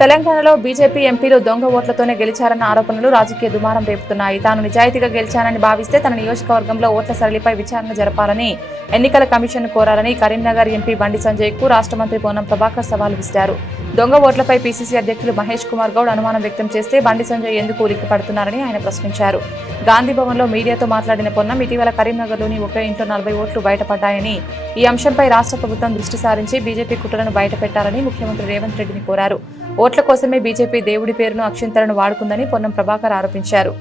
తెలంగాణలో బీజేపీ ఎంపీలు దొంగ ఓట్లతోనే గెలిచారన్న ఆరోపణలు రాజకీయ దుమారం రేపుతున్నాయి. తాను నిజాయితీగా గెలిచానని భావిస్తే తన నియోజకవర్గంలో ఓట్ల సరళిపై విచారణ జరపాలని ఎన్నికల కమిషన్ కోరాలని కరీంనగర్ ఎంపీ బండి సంజయ్కు రాష్ట్ర మంత్రి పొన్నం ప్రభాకర్ సవాల్ విసిరారు. దొంగ ఓట్లపై పీసీసీ అధ్యక్షులు మహేష్ కుమార్ గౌడ్ అనుమానం వ్యక్తం చేస్తే బండి సంజయ్ ఎందుకు ఉలిక్కి పడుతున్నారని ఆయన ప్రశ్నించారు. గాంధీ భవన్లో మీడియాతో మాట్లాడిన పొన్నం ఇటీవల కరీంనగర్లోని ఒకే ఇంట్లో నలభై ఓట్లు బయటపడ్డాయని ఈ అంశంపై రాష్ట్ర ప్రభుత్వం దృష్టి సారించి బీజేపీ కుట్రలను బయటపెట్టాలని ముఖ్యమంత్రి రేవంత్ రెడ్డిని కోరారు. ఓట్ల కోసమే బీజేపీ దేవుడి పేరును అక్షింతలను వాడుకుందని పొన్నం ప్రభాకర్ ఆరోపించారు.